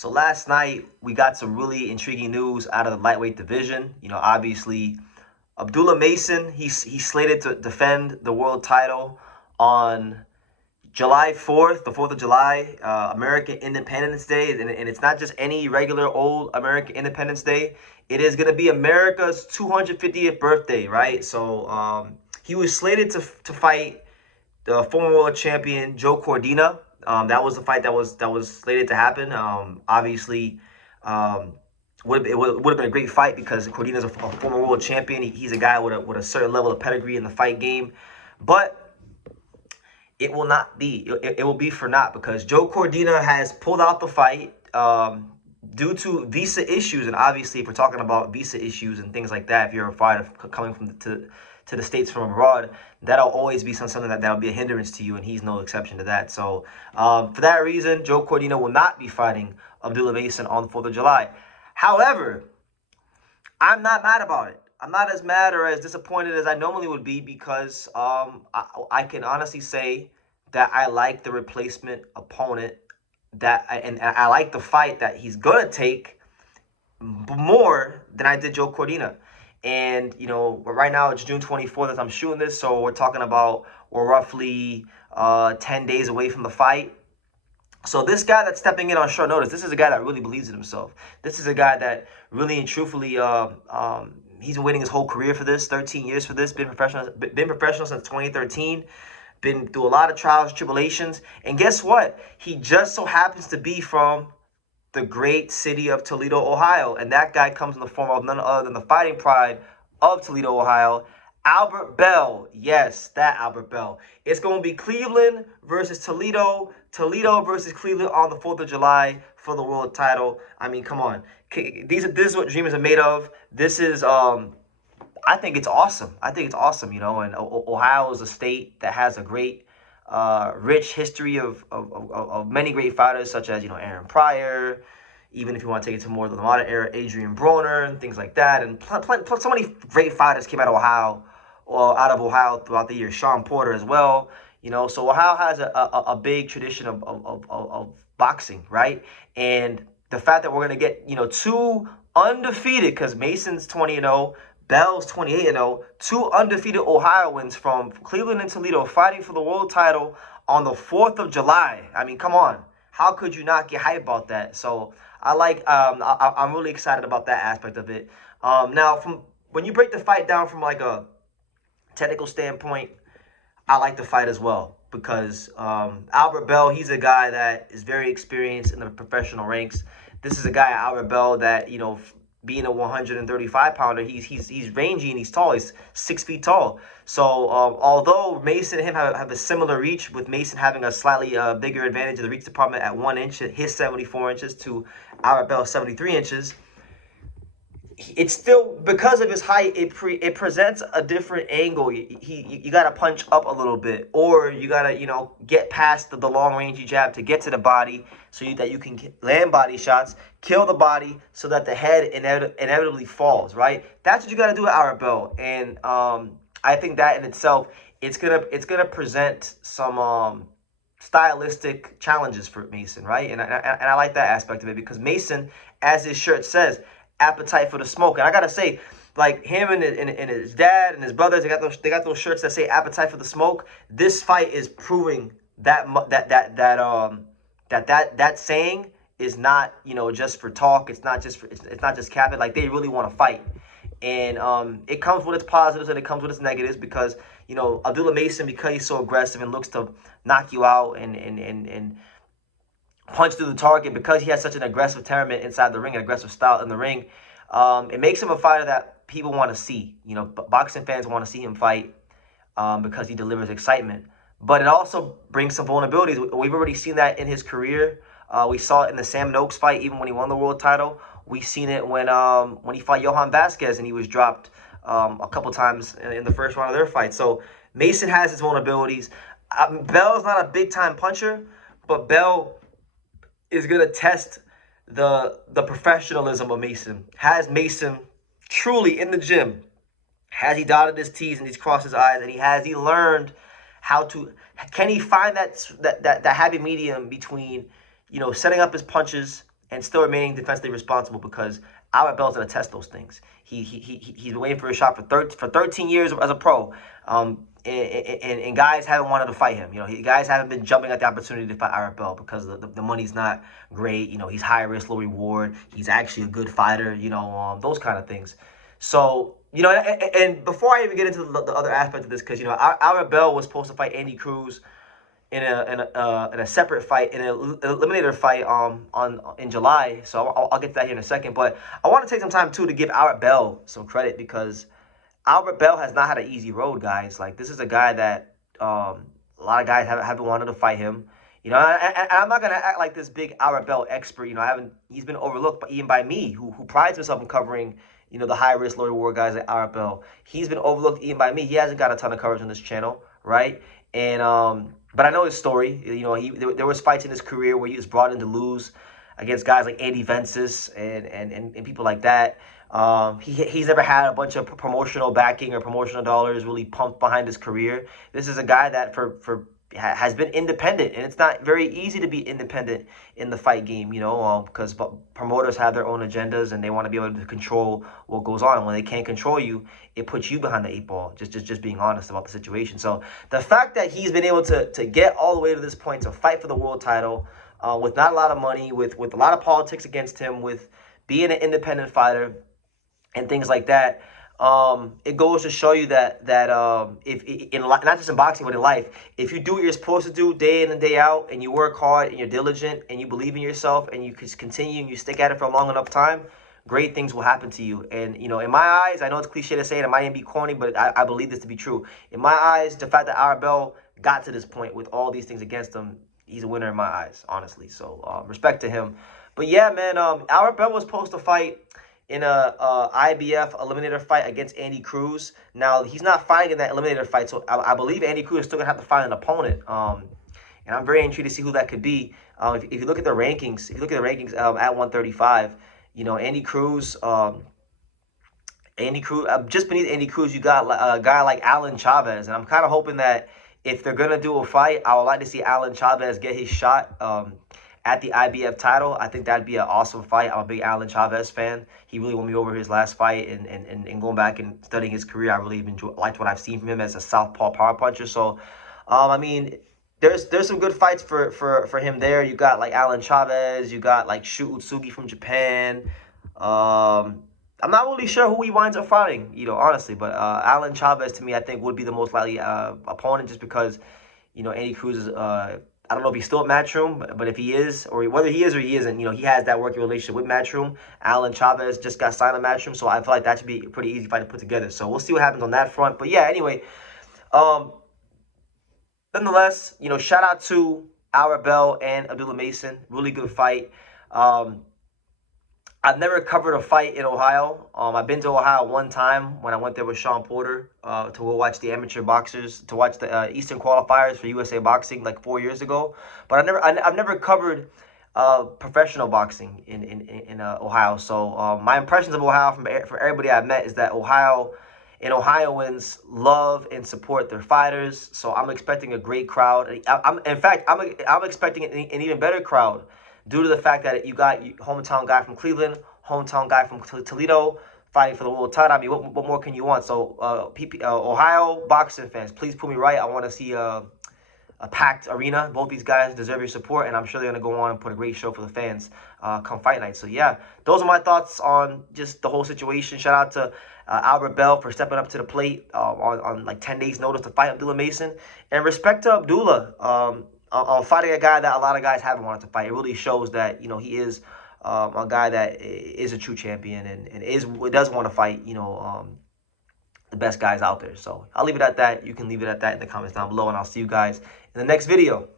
So last night we got some really intriguing news out of the lightweight division. Obviously Abdullah Mason, he's slated to defend the world title on July 4th, the 4th of July, American Independence Day. And it's not just any regular old American Independence Day. It is going to be America's 250th birthday, right? So he was slated to fight the former world champion Joe Cordina. That was the fight that was slated to happen. Obviously, it would have been a great fight because Cordina's a former world champion. He's a guy with a certain level of pedigree in the fight game, but it will not be. It will be for naught because Joe Cordina has pulled out the fight due to visa issues. And obviously, if we're talking about visa issues and things like that, if you're a fighter coming to the States from abroad, that'll always be something that'll be a hindrance to you, and he's no exception to that. So for that reason, Joe Cordina will not be fighting Abdullah Mason on the 4th of July. However, I'm not mad about it. I'm not as mad or as disappointed as I normally would be because I can honestly say that I like the replacement opponent and I like the fight that he's going to take more than I did Joe Cordina. And, right now it's June 24th as I'm shooting this, so we're roughly 10 days away from the fight. So this guy that's stepping in on short notice, this is a guy that really believes in himself. This is a guy that really and truthfully, he's been waiting his whole career for this, 13 years for this, been professional since 2013, been through a lot of trials, tribulations. And guess what? He just so happens to be from the great city of Toledo, Ohio. And that guy comes in the form of none other than the fighting pride of Toledo, Ohio, Albert Bell. Yes, that Albert Bell. It's going to be Cleveland versus Toledo. Toledo versus Cleveland on the 4th of July for the world title. I mean, come on. This is what dreamers are made of. This is, I think it's awesome. And Ohio is a state that has a great rich history of many great fighters such as, Aaron Pryor, even if you want to take it to more of the modern era, Adrian Broner and things like that. And so many great fighters came out of Ohio throughout the year. Sean Porter as well. So Ohio has a big tradition of boxing, right? And the fact that we're going to get, two undefeated, because Mason's 20-0, Bell's 28-0, two undefeated Ohioans from Cleveland and Toledo fighting for the world title on the 4th of July. I mean, come on. How could you not get hyped about that? So I'm really excited about that aspect of it. Now, when you break the fight down from like a technical standpoint, I like the fight as well because Albert Bell, he's a guy that is very experienced in the professional ranks. This is a guy, Albert Bell, that, being a 135-pounder, he's rangy and he's tall. He's 6 feet tall. So although Mason and him have a similar reach, with Mason having a slightly bigger advantage in the reach department at 1 inch, his 74 inches to Albert Bell's 73 inches, it's still, because of his height, it presents a different angle. You got to punch up a little bit, or you got to, get past the long-range jab to get to the body so that you can land body shots, kill the body so that the head inevitably falls, right? That's what you got to do at Albert Bell. And I think that in itself, it's gonna present some stylistic challenges for Mason, right? And I like that aspect of it because Mason, as his shirt says, appetite for the smoke. And I gotta say, like him and his dad and his brothers, they got those shirts that say appetite for the smoke. This fight is proving that saying is not, just for talk. It's not just capping. Like, they really want to fight. And it comes with its positives and it comes with its negatives because, Abdullah Mason, because he's so aggressive and looks to knock you out and punch through the target, because he has such an aggressive temperament inside the ring, an aggressive style in the ring, it makes him a fighter that people want to see. Boxing fans want to see him fight because he delivers excitement. But it also brings some vulnerabilities. We've already seen that in his career. We saw it in the Sam Noakes fight, even when he won the world title. We've seen it when he fought Johan Vasquez and he was dropped a couple times in the first round of their fight. So Mason has his vulnerabilities. Bell's not a big-time puncher, but Bell is going to test the professionalism of Mason. Has Mason truly in the gym, has he dotted his T's and he's crossed his I's, and has he learned can he find that happy medium between, setting up his punches and still remaining defensively responsible, because Albert Bell's going to test those things. He's been waiting for a shot for 13 years as a pro. And guys haven't wanted to fight him. Guys haven't been jumping at the opportunity to fight Albert Bell because the money's not great. He's high risk, low reward. He's actually a good fighter. Those kind of things. So, and before I even get into the other aspect of this, because Albert Bell was supposed to fight Andy Cruz in a separate fight, in an eliminator fight in July. So I'll get to that here in a second. But I want to take some time too to give Albert Bell some credit, because Albert Bell has not had an easy road, guys. Like, this is a guy that a lot of guys haven't wanted to fight him. And I'm not gonna act like this big Albert Bell expert. He's been overlooked, even by me, who prides himself in covering the high risk, low reward guys like Albert Bell. He's been overlooked even by me. He hasn't got a ton of coverage on this channel, right? And but I know his story. There was fights in his career where he was brought in to lose against guys like Andy Vences and people like that. He's never had a bunch of promotional backing or promotional dollars really pumped behind his career. This is a guy that has been independent, and it's not very easy to be independent in the fight game, because promoters have their own agendas and they want to be able to control what goes on. When they can't control you, it puts you behind the 8 ball. Just being honest about the situation. So the fact that he's been able to get all the way to this point, to fight for the world title, with not a lot of money, with a lot of politics against him, with being an independent fighter and things like that, it goes to show you that if in not just in boxing but in life, if you do what you're supposed to do day in and day out, and you work hard and you're diligent and you believe in yourself and you continue and you stick at it for a long enough time, great things will happen to you. And in my eyes, I know it's cliche to say it, it might even be corny, but I believe this to be true. In my eyes, the fact that Albert Bell got to this point with all these things against him, he's a winner in my eyes, honestly. So respect to him. But yeah, man, Albert Bell was supposed to fight in a IBF eliminator fight against Andy Cruz. Now, he's not fighting in that eliminator fight, so I believe Andy Cruz is still going to have to find an opponent. And I'm very intrigued to see who that could be. If you look at the rankings, at 135, Andy Cruz, just beneath Andy Cruz, you got a guy like Alan Chavez. And I'm kind of hoping that if they're going to do a fight, I would like to see Alan Chavez get his shot at the IBF title. I think that'd be an awesome fight. I'm a big Alan Chavez fan. He really won me over his last fight, and going back and studying his career, I really liked what I've seen from him as a southpaw power puncher. So, I mean, there's some good fights for him there. You got like Alan Chavez, you got like Shu Utsugi from Japan. I'm not really sure who he winds up fighting, honestly, but Alan Chavez to me, I think, would be the most likely opponent, just because, Andy Cruz is I don't know if he's still at Matchroom, but if he is, or whether he is or he isn't, he has that working relationship with Matchroom. Alan Chavez just got signed on Matchroom, so I feel like that should be a pretty easy fight to put together. So we'll see what happens on that front. But yeah, anyway, nonetheless, shout out to Albert Bell and Abdullah Mason. Really good fight. I've never covered a fight in Ohio. I've been to Ohio one time when I went there with Sean Porter to go watch the amateur boxers, to watch the Eastern qualifiers for USA Boxing like 4 years ago. But I've never covered professional boxing in Ohio. So my impressions of Ohio from everybody I've met is that Ohioans love and support their fighters. So I'm expecting a great crowd. In fact, I'm expecting an even better crowd, due to the fact that you got hometown guy from Cleveland, hometown guy from Toledo fighting for the world title. I mean, what more can you want? So, Ohio boxing fans, please put me right. I want to see a packed arena. Both these guys deserve your support, and I'm sure they're going to go on and put a great show for the fans come fight night. So, yeah, those are my thoughts on just the whole situation. Shout out to Albert Bell for stepping up to the plate on like 10 days' notice to fight Abdullah Mason. And respect to Abdullah on fighting a guy that a lot of guys haven't wanted to fight. It really shows that, he is a guy that is a true champion and does want to fight, the best guys out there. So I'll leave it at that. You can leave it at that in the comments down below, and I'll see you guys in the next video.